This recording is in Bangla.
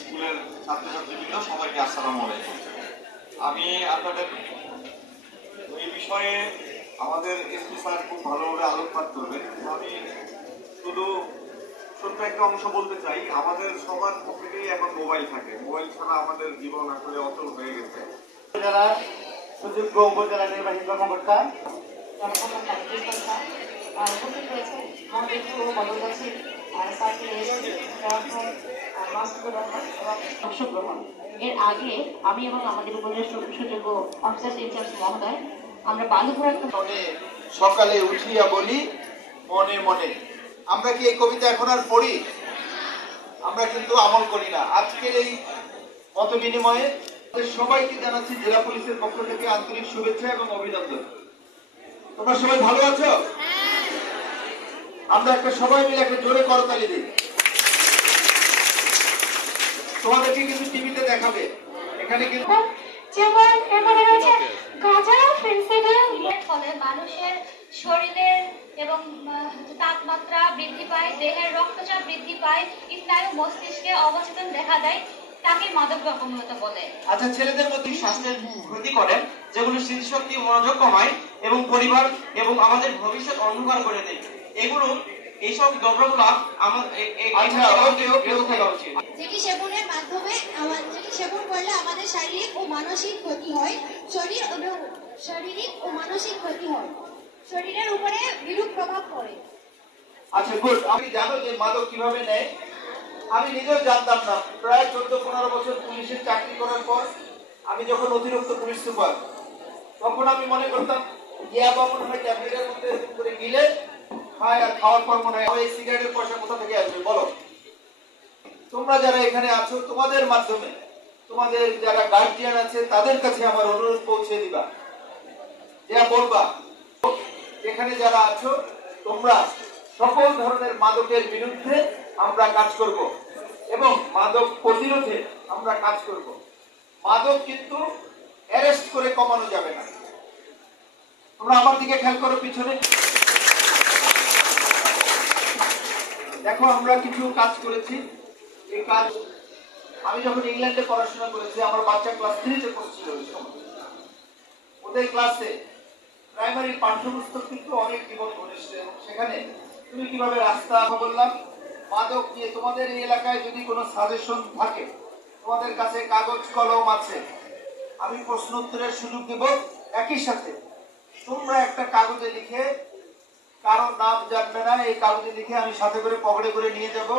স্কুলের ছাত্রছাত্রীবৃন্দ সবাইকে আসসালামু আলাইকুম। আমি আপনাদের এই বিষয়ে আমাদের এসপি স্যার খুব ভালোভাবে আলোকপাত করবেন। আমি শুধু ছোট্ট একটা অংশ বলতে চাই, আমাদের সবার পকেটেই এখন মোবাইল থাকে। মোবাইল ছাড়া আমাদের জীবন আসলে অচল হয়ে গেছে। যারা সুযোগ্য উপজেলা নির্বাহী কর্মকর্তা উপস্থিত হয়েছে অংশগ্রহণ। এর আগে আমি এবং আমাদের উপজেলা সুযোগ্য অফিসার ইনচার্জ মহোদয় আমরা বালুঘোড়া সকালে উঠিয়া বলি মনে মনে। আমরা কি এই কবিতা এখন আর পড়ি? আমরা কিন্তু আমল করি না। আজকের এই মত বিনিময়ে সবাইকে জানাচ্ছি জেলা পুলিশের পক্ষ থেকে আন্তরিক শুভেচ্ছা এবং অভিনন্দন। তোমরা সবাই ভালো আছো? আমরা একটা সবাই মিলে একটা জোরে করতালি দিই। তোমাদেরকে কিন্তু টিভিতে দেখাবে। এখানে কিন্তু যেমন এখানে রয়েছে গাঁজা ফেন্সিডিল ফলে মানুষের শরীরের এবং তাপমাত্রা বৃদ্ধি পায়, দেহের রক্তচাপ বৃদ্ধি পায়, স্নায়ু মস্তিষ্কে অবচেতন দেখা দেয়, তাকে মাদকাসক্ত বলে। আচ্ছা, ছেলেদের মধ্যে স্বাস্থ্যের ক্ষতি করেন, যেগুলো স্মৃতিশক্তি মনোযোগ কমায় এবং পরিবার এবং আমাদের ভবিষ্যৎ অন্ধকার করে দেয়। এগুলো এইসব দ্রব্যগুলা যেটি সেবনের মাধ্যমে যেটি সেবন করলে আমাদের শারীরিক ও মানসিক ক্ষতি হয়, শারীরিক ও মানসিক ক্ষতি হয়, শরীরের উপরে বিরূপ প্রভাব পড়ে। আচ্ছা গুড। আমি জানো যে মাদক কিভাবে নেয়? আমি নিজেও জানতাম না। প্রায় 14-15 বছর পুলিশের চাকরি করার পর আমি যখন অতিরিক্ত পুলিশ সুপার, তখন আমি মনে করতাম ইয়াবা মনে হয় ট্যাবলেটের মধ্যে করে গিলে খায়, আর খাওয়ার পর মনে হয় এই সিগারেটের পয়সা কোথা থেকে আসবে বলো? তোমরা যারা এখানে আছো, তোমাদের মাধ্যমে তোমাদের যারা গার্জিয়ান আছে তাদের কাছে আমার অনুরোধ পৌঁছে দিবা, যা বলবা এখানে যারা আছো তোমরা সকল ধরনের মাদকের বিরুদ্ধে আমরা কাজ করব এবং মাদক প্রতিরোধে আমরা কাজ করব। মাদক কিন্তু অ্যারেস্ট করে কমানো যাবে না। তোমরা আমার দিকে খেয়াল করো, পিছনে দেখো আমরা কিছু কাজ করেছি। এই কাজ আমি যখন ইংল্যান্ডে পড়াশোনা করেছি, আমার বাচ্চা ক্লাস 3-তে পড়ছিল ওই সময়। ওদের ক্লাসে প্রাইমারি পাঠ্যপুস্তক কিন্তু অনেক জীবন ঘনিষ্ঠ, এবং সেখানে তুমি কিভাবে রাস্তা বললাম মাদক নিয়ে তোমাদের এই এলাকায় যদি কোনো সাজেশন থাকে, তোমাদের কাছে কাগজ কলম আছে, আমি প্রশ্ন উত্তরের সুযোগ দেব। একই সাথে তোমরা একটা কাগজে লিখে, কারোর নাম জানবে না, এই কাগজে লিখে আমি সাথে করে পকেটে করে নিয়ে যাব।